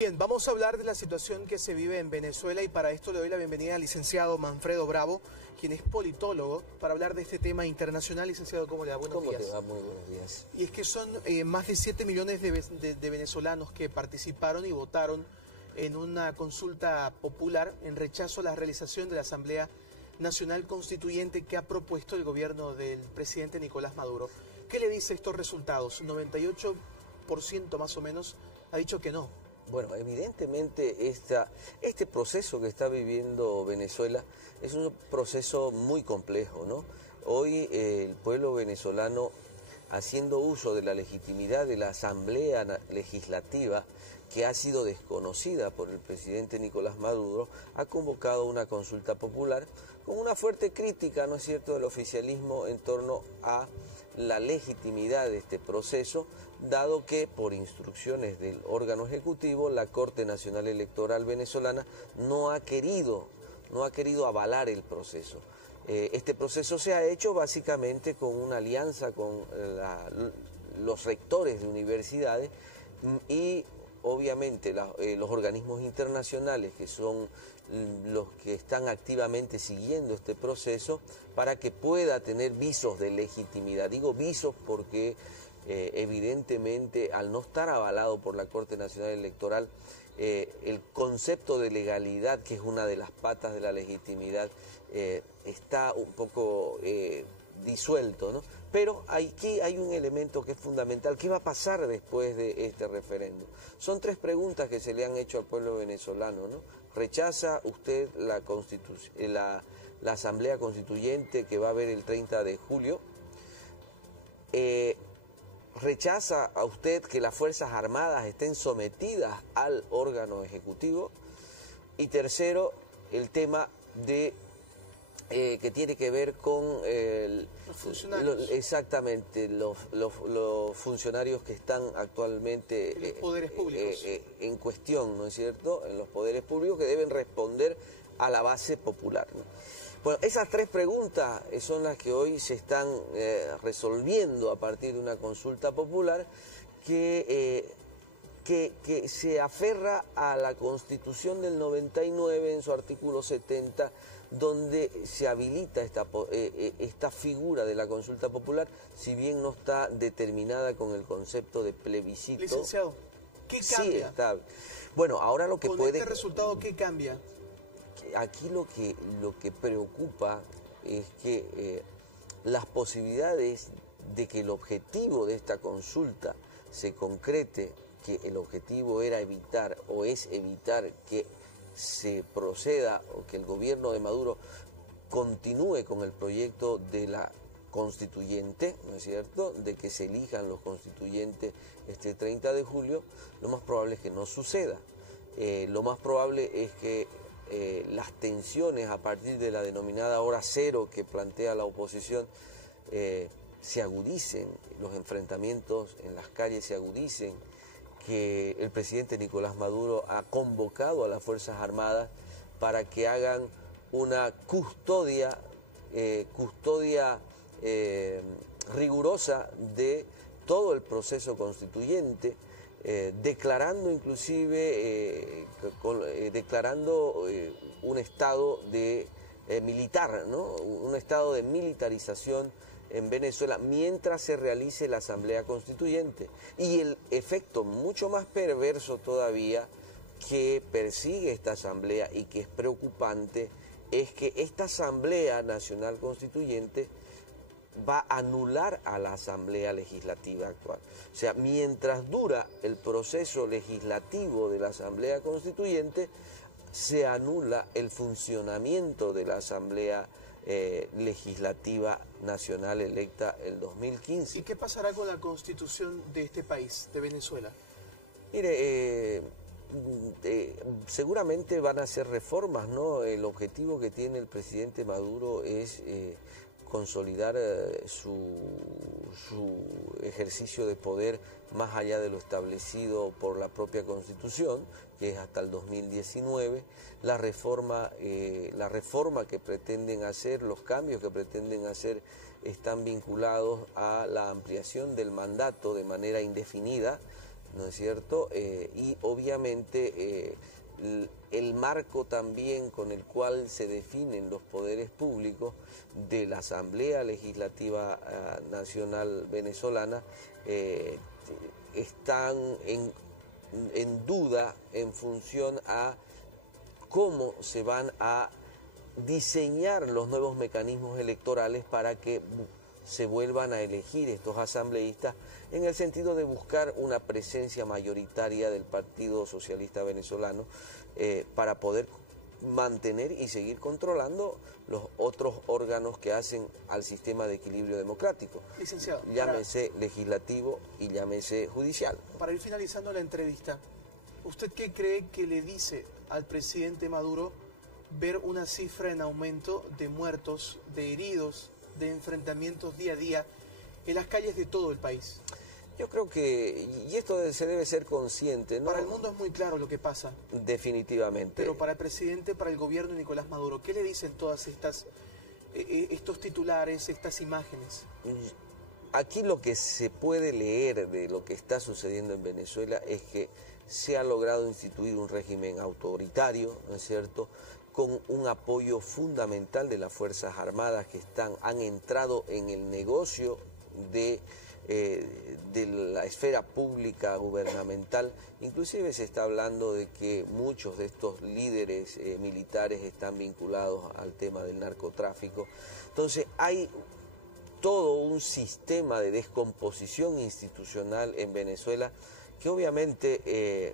Bien, vamos a hablar de la situación que se vive en Venezuela y para esto le doy la bienvenida al licenciado Manfredo Bravo, quien es politólogo, para hablar de este tema internacional. Licenciado, ¿cómo le va? Buenos días. ¿Cómo te va? Muy buenos días. Y es que son más de 7 millones de venezolanos que participaron y votaron en una consulta popular en rechazo a la realización de la Asamblea Nacional Constituyente que ha propuesto el gobierno del presidente Nicolás Maduro. ¿Qué le dice estos resultados? 98% más o menos ha dicho que no. Bueno, evidentemente este proceso que está viviendo Venezuela es un proceso muy complejo, ¿no? Hoy el pueblo venezolano, haciendo uso de la legitimidad de la Asamblea Legislativa, que ha sido desconocida por el presidente Nicolás Maduro, ha convocado una consulta popular con una fuerte crítica, ¿no es cierto?, del oficialismo en torno a la legitimidad de este proceso, dado que por instrucciones del órgano ejecutivo, la Corte Nacional Electoral venezolana no ha querido avalar el proceso. Este proceso se ha hecho básicamente con una alianza con los rectores de universidades y obviamente los organismos internacionales, que son los que están activamente siguiendo este proceso, para que pueda tener visos de legitimidad. Digo visos porque evidentemente, al no estar avalado por la Corte Nacional Electoral, el concepto de legalidad, que es una de las patas de la legitimidad, está un poco disuelto, ¿no? Pero aquí hay un elemento que es fundamental. ¿Qué va a pasar después de este referéndum? Son tres preguntas que se le han hecho al pueblo venezolano, ¿no? ¿Rechaza usted la Asamblea Constituyente que va a haber el 30 de julio? ¿Rechaza a usted que las Fuerzas Armadas estén sometidas al órgano ejecutivo? Y tercero, el tema de que tiene que ver con los funcionarios. Exactamente, los funcionarios que están actualmente en los poderes públicos. En cuestión, ¿no es cierto?, en los poderes públicos, que deben responder a la base popular, ¿no? Bueno, esas tres preguntas son las que hoy se están resolviendo a partir de una consulta popular que se aferra a la Constitución del 99 en su artículo 70, donde se habilita esta figura de la consulta popular, si bien no está determinada con el concepto de plebiscito. Licenciado, ¿qué cambia? Sí, está. Bueno, ahora lo que ¿Con puede... este resultado qué cambia? Aquí lo que preocupa es que las posibilidades de que el objetivo de esta consulta se concrete, que el objetivo era evitar o es evitar que se proceda o que el gobierno de Maduro continúe con el proyecto de la constituyente, ¿no es cierto?, de que se elijan los constituyentes este 30 de julio, lo más probable es que no suceda. Lo más probable es que las tensiones a partir de la denominada hora cero que plantea la oposición se agudicen, los enfrentamientos en las calles se agudicen, que el presidente Nicolás Maduro ha convocado a las Fuerzas Armadas para que hagan una custodia rigurosa de todo el proceso constituyente, declarando inclusive un estado de militar, ¿no?, un estado de militarización en Venezuela mientras se realice la Asamblea Constituyente. Y el efecto mucho más perverso todavía que persigue esta Asamblea y que es preocupante es que esta Asamblea Nacional Constituyente va a anular a la Asamblea Legislativa actual. O sea, mientras dura el proceso legislativo de la Asamblea Constituyente, se anula el funcionamiento de la Asamblea Legislativa Nacional electa el 2015. ¿Y qué pasará con la Constitución de este país, de Venezuela? Mire, seguramente van a hacer reformas, ¿no? El objetivo que tiene el presidente Maduro es consolidar su ejercicio de poder más allá de lo establecido por la propia Constitución, que es hasta el 2019. La reforma que pretenden hacer, los cambios que pretenden hacer, están vinculados a la ampliación del mandato de manera indefinida, ¿no es cierto? Y obviamente el marco también con el cual se definen los poderes públicos de la Asamblea Legislativa Nacional Venezolana están en duda en función a cómo se van a diseñar los nuevos mecanismos electorales para que se vuelvan a elegir estos asambleístas en el sentido de buscar una presencia mayoritaria del Partido Socialista Venezolano para poder mantener y seguir controlando los otros órganos que hacen al sistema de equilibrio democrático. Licenciado, llámese legislativo y llámese judicial. Para ir finalizando la entrevista, ¿usted qué cree que le dice al presidente Maduro ver una cifra en aumento de muertos, de heridos, de enfrentamientos día a día en las calles de todo el país? Yo creo que, y esto se debe ser consciente, ¿no? Para el mundo es muy claro lo que pasa. Definitivamente. Pero para el presidente, para el gobierno de Nicolás Maduro, ¿qué le dicen todas estos titulares, estas imágenes? Aquí lo que se puede leer de lo que está sucediendo en Venezuela es que se ha logrado instituir un régimen autoritario, ¿no es cierto?, con un apoyo fundamental de las Fuerzas Armadas que han entrado en el negocio de la esfera pública gubernamental. Inclusive se está hablando de que muchos de estos líderes militares están vinculados al tema del narcotráfico. Entonces hay todo un sistema de descomposición institucional en Venezuela que obviamente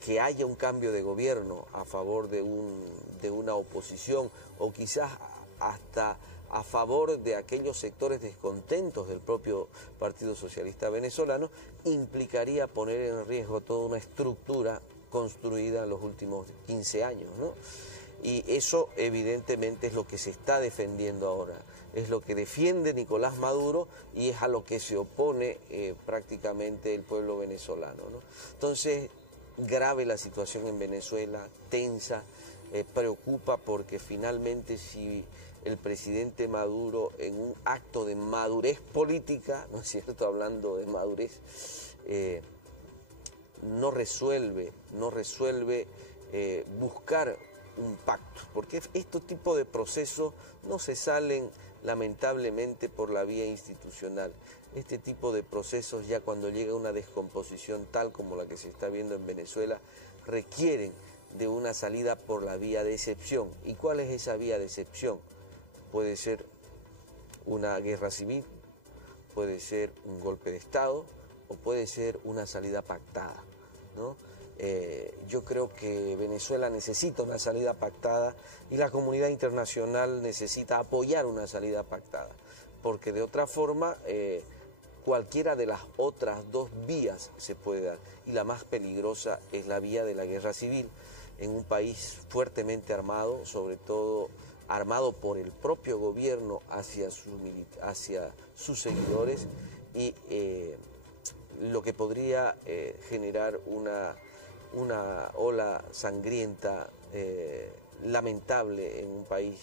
que haya un cambio de gobierno a favor de una oposición o quizás hasta a favor de aquellos sectores descontentos del propio Partido Socialista Venezolano, implicaría poner en riesgo toda una estructura construida en los últimos 15 años, ¿no? Y eso evidentemente es lo que se está defendiendo ahora, es lo que defiende Nicolás Maduro y es a lo que se opone prácticamente el pueblo venezolano, ¿no? Entonces, grave la situación en Venezuela, tensa, preocupa porque finalmente si el presidente Maduro en un acto de madurez política, ¿no es cierto?, hablando de madurez, no resuelve buscar un pacto, porque este tipo de procesos no se salen lamentablemente por la vía institucional. Este tipo de procesos, ya cuando llega una descomposición tal como la que se está viendo en Venezuela, requieren de una salida por la vía de excepción. ¿Y cuál es esa vía de excepción? Puede ser una guerra civil, puede ser un golpe de Estado o puede ser una salida pactada, ¿no? Yo creo que Venezuela necesita una salida pactada y la comunidad internacional necesita apoyar una salida pactada, porque de otra forma cualquiera de las otras dos vías se puede dar, y la más peligrosa es la vía de la guerra civil en un país fuertemente armado, sobre todo armado por el propio gobierno hacia sus seguidores, y lo que podría generar una ola sangrienta, lamentable en un país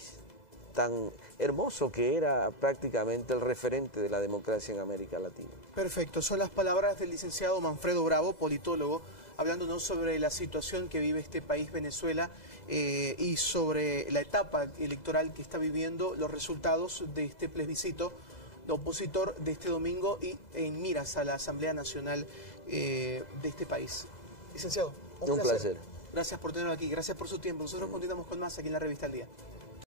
tan hermoso que era prácticamente el referente de la democracia en América Latina. Perfecto, son las palabras del licenciado Manfredo Bravo, politólogo, hablándonos sobre la situación que vive este país, Venezuela, y sobre la etapa electoral que está viviendo, los resultados de este plebiscito opositor de este domingo y en miras a la Asamblea Nacional de este país. Licenciado, un placer. Gracias por tenerlo aquí, gracias por su tiempo. Nosotros continuamos con más aquí en la Revista al Día.